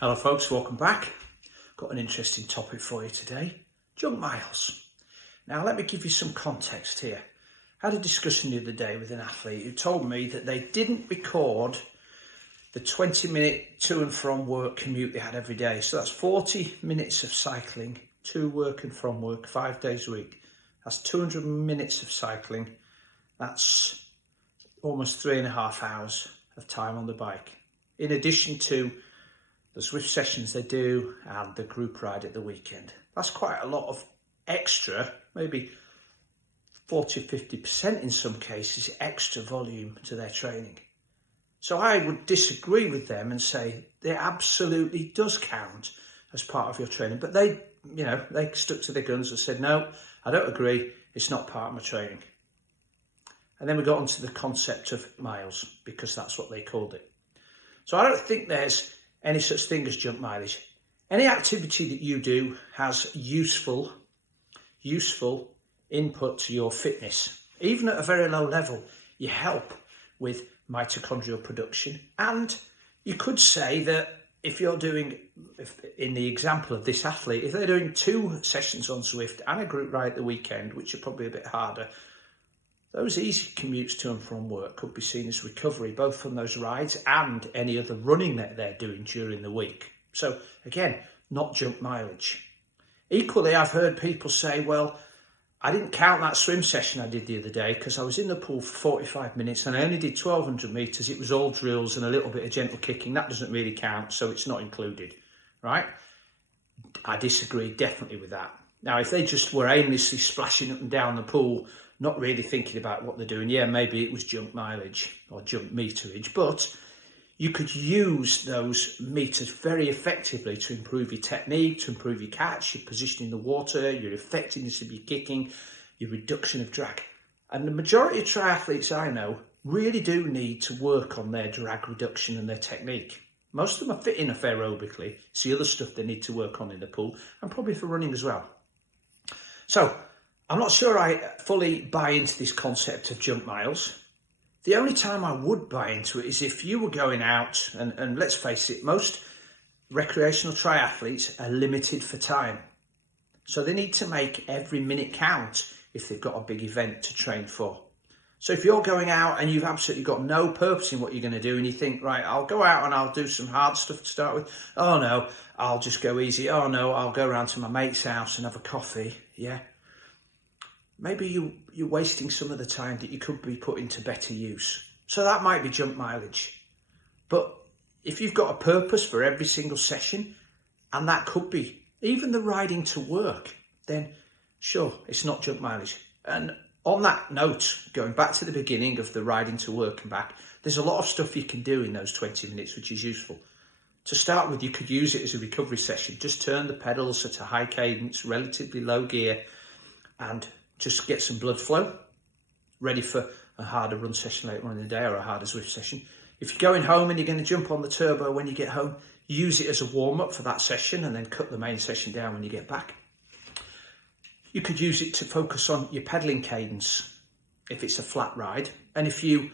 Hello folks, welcome back. Got an interesting topic for you today, junk miles. Now let me give you some context here. I had a discussion the other day with an athlete who told me that they didn't record the 20-minute to and from work commute they had every day. So that's 40 minutes of cycling to work and from work 5 days a week. That's 200 minutes of cycling. That's almost 3.5 hours of time on the bike. In addition to the Swift sessions they do and the group ride at the weekend. That's quite a lot of extra, maybe 40-50% in some cases, extra volume to their training. So I would disagree with them and say it absolutely does count as part of your training. But they stuck to their guns and said, no, I don't agree. It's not part of my training. And then we got onto the concept of miles because that's what they called it. So I don't think there's any such thing as junk mileage. Any activity that you do has useful input to your fitness. Even at a very low level, you help with mitochondrial production. And you could say that if in the example of this athlete, if they're doing 2 sessions on Zwift and a group ride at the weekend, which are probably a bit harder, those easy commutes to and from work could be seen as recovery, both from those rides and any other running that they're doing during the week. So again, not junk mileage. Equally, I've heard people say, well, I didn't count that swim session I did the other day because I was in the pool for 45 minutes and I only did 1,200 metres. It was all drills and a little bit of gentle kicking. That doesn't really count, so it's not included, right? I disagree definitely with that. Now, if they just were aimlessly splashing up and down the pool, not really thinking about what they're doing, yeah, maybe it was junk mileage or junk meterage, but you could use those meters very effectively to improve your technique, to improve your catch, your position in the water, your effectiveness of your kicking, your reduction of drag. And the majority of triathletes I know really do need to work on their drag reduction and their technique. Most of them are fit enough aerobically. It's the other stuff they need to work on in the pool and probably for running as well. So I'm not sure I fully buy into this concept of junk miles. The only time I would buy into it is if you were going out, and let's face it, most recreational triathletes are limited for time. So they need to make every minute count if they've got a big event to train for. So if you're going out and you've absolutely got no purpose in what you're going to do and you think, right, I'll go out and I'll do some hard stuff to start with. Oh no, I'll just go easy. Oh no, I'll go around to my mate's house and have a coffee. Yeah. Maybe you're wasting some of the time that you could be putting to better use. So that might be junk mileage. But if you've got a purpose for every single session, and that could be even the riding to work, then sure, it's not junk mileage. And on that note, going back to the beginning of the riding to work and back, there's a lot of stuff you can do in those 20 minutes, which is useful. To start with, you could use it as a recovery session. Just turn the pedals at a high cadence, relatively low gear, and just get some blood flow, ready for a harder run session later on in the day or a harder Zwift session. If you're going home and you're going to jump on the turbo when you get home, use it as a warm-up for that session and then cut the main session down when you get back. You could use it to focus on your pedalling cadence if it's a flat ride. And if you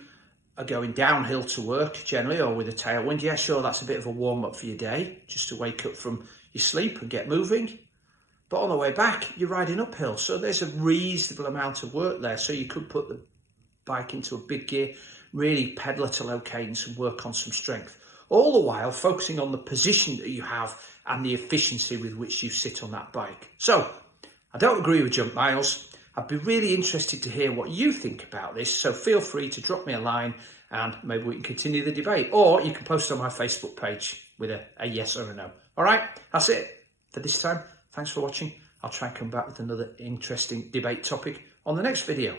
are going downhill to work generally or with a tailwind, yeah, sure, that's a bit of a warm-up for your day, just to wake up from your sleep and get moving. But on the way back, you're riding uphill. So there's a reasonable amount of work there. So you could put the bike into a big gear, really pedal at a low cadence and work on some strength. All the while focusing on the position that you have and the efficiency with which you sit on that bike. So I don't agree with junk miles. I'd be really interested to hear what you think about this. So feel free to drop me a line and maybe we can continue the debate. Or you can post on my Facebook page with a yes or a no. All right, that's it for this time. Thanks for watching. I'll try and come back with another interesting debate topic on the next video.